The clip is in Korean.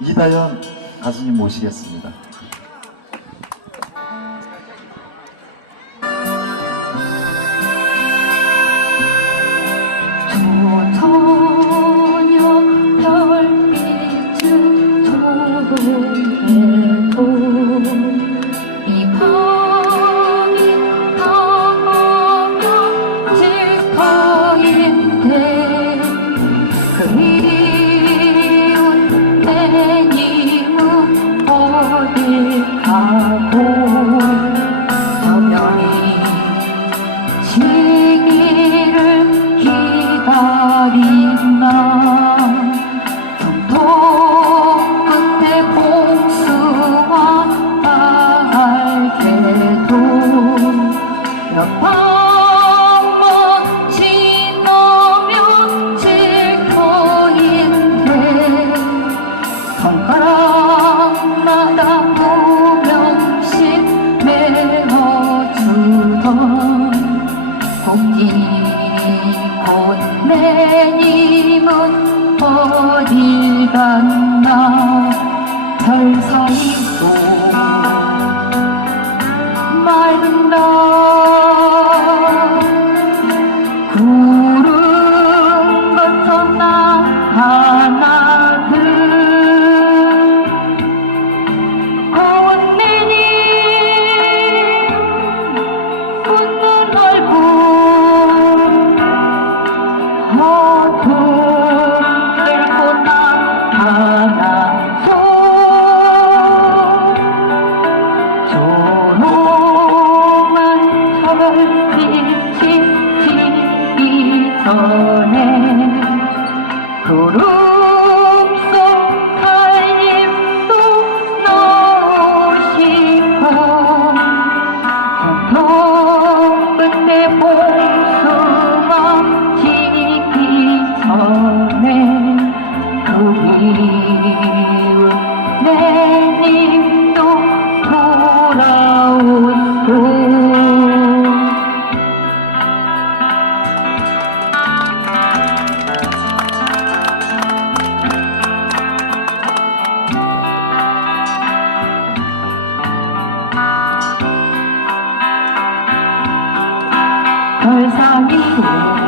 이다연 가수님 모시겠습니다. passar. 공진 꽃매님은 어디 간 শোনে Wow.